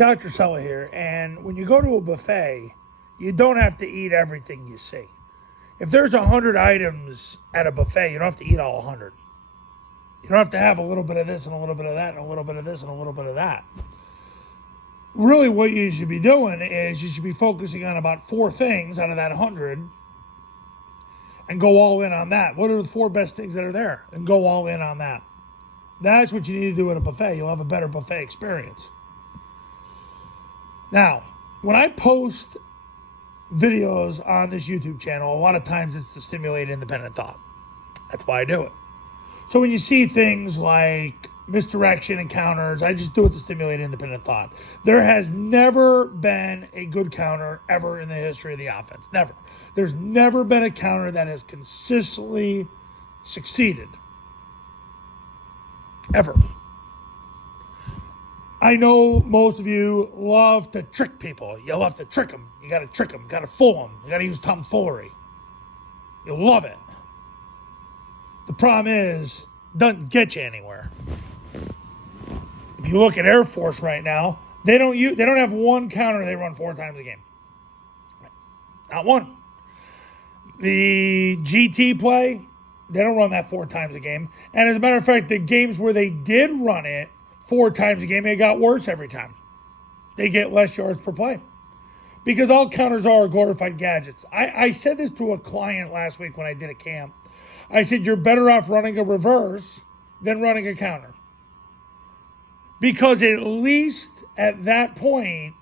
Dr. Cella here, and when you go to a buffet, you don't have to eat everything you see. If there's 100 items at a buffet, you don't have to eat all 100. You don't have to have a little bit of this and a little bit of that and a little bit of this and a little bit of that. Really what you should be doing is you should be focusing on about 4 things out of that 100 and go all in on that. What are the 4 best things that are there? And go all in on that. That's what you need to do at a buffet. You'll have a better buffet experience. Now, when I post videos on this YouTube channel, a lot of times it's to stimulate independent thought. That's why I do it. So when you see things like misdirection and counters, I just do it to stimulate independent thought. There has never been a good counter ever in the history of the offense. Never. There's never been a counter that has consistently succeeded. Ever. I know most of you love to trick people. You love to trick them. You got to trick them. You got to fool them. You got to use tomfoolery. You love it. The problem is, it doesn't get you anywhere. If you look at Air Force right now, they don't have one counter they run 4 times a game. Not one. The GT play, they don't run that 4 times a game. And as a matter of fact, the games where they did run it 4 times a game, it got worse every time. They get less yards per play. Because all counters are glorified gadgets. I said this to a client last week when I did a camp. I said, you're better off running a reverse than running a counter. Because at least at that point,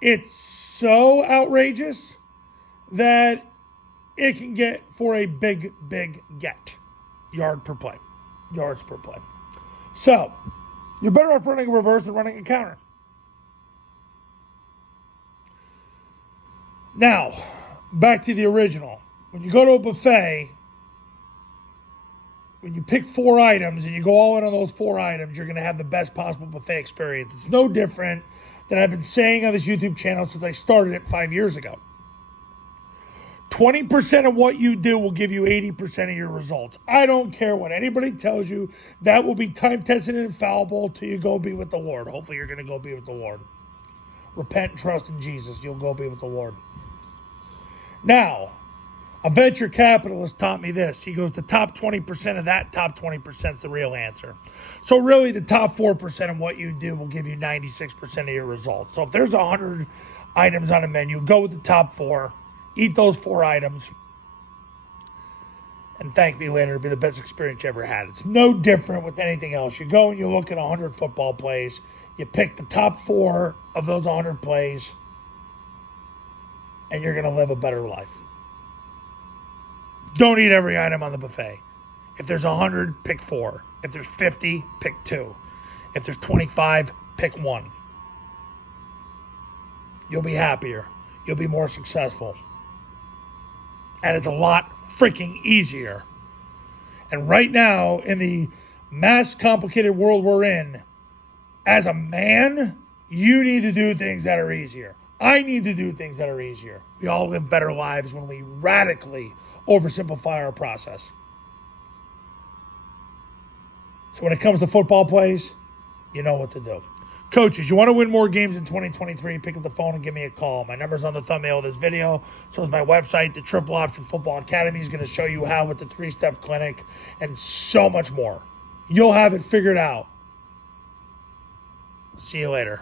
it's so outrageous that it can get for a big get. Yards per play. So, you're better off running a reverse than running a counter. Now, back to the original. When you go to a buffet, when you pick 4 items and you go all in on those 4 items, you're going to have the best possible buffet experience. It's no different than I've been saying on this YouTube channel since I started it 5 years ago. 20% of what you do will give you 80% of your results. I don't care what anybody tells you. That will be time-tested and infallible till you go be with the Lord. Hopefully you're going to go be with the Lord. Repent and trust in Jesus. You'll go be with the Lord. Now, a venture capitalist taught me this. He goes, the top 20% of that top 20% is the real answer. So really the top 4% of what you do will give you 96% of your results. So if there's 100 items on a menu, go with the top 4. Eat those 4 items. And thank me later. It'll be the best experience you ever had. It's no different with anything else. You go and you look at 100 football plays. You pick the top 4 of those 100 plays. And you're going to live a better life. Don't eat every item on the buffet. If there's 100, pick 4. If there's 50, pick 2. If there's 25, pick 1. You'll be happier. You'll be more successful. And it's a lot freaking easier. And right now, in the mass complicated world we're in, as a man, you need to do things that are easier. I need to do things that are easier. We all live better lives when we radically oversimplify our process. So when it comes to football plays, you know what to do. Coaches, you want to win more games in 2023, pick up the phone and give me a call. My number's on the thumbnail of this video. So is my website. The Triple Option Football Academy is going to show you how with the 3-step clinic and so much more. You'll have it figured out. See you later.